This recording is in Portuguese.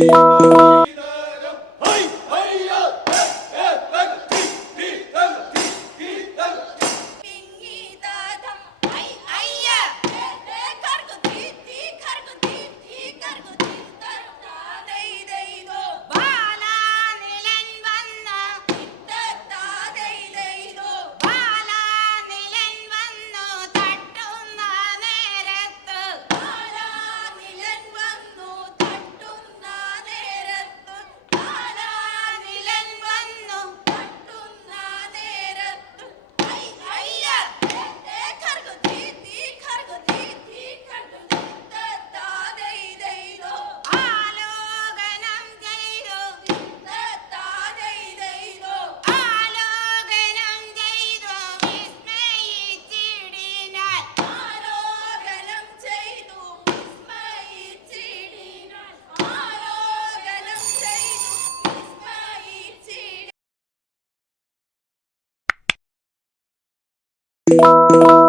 you Música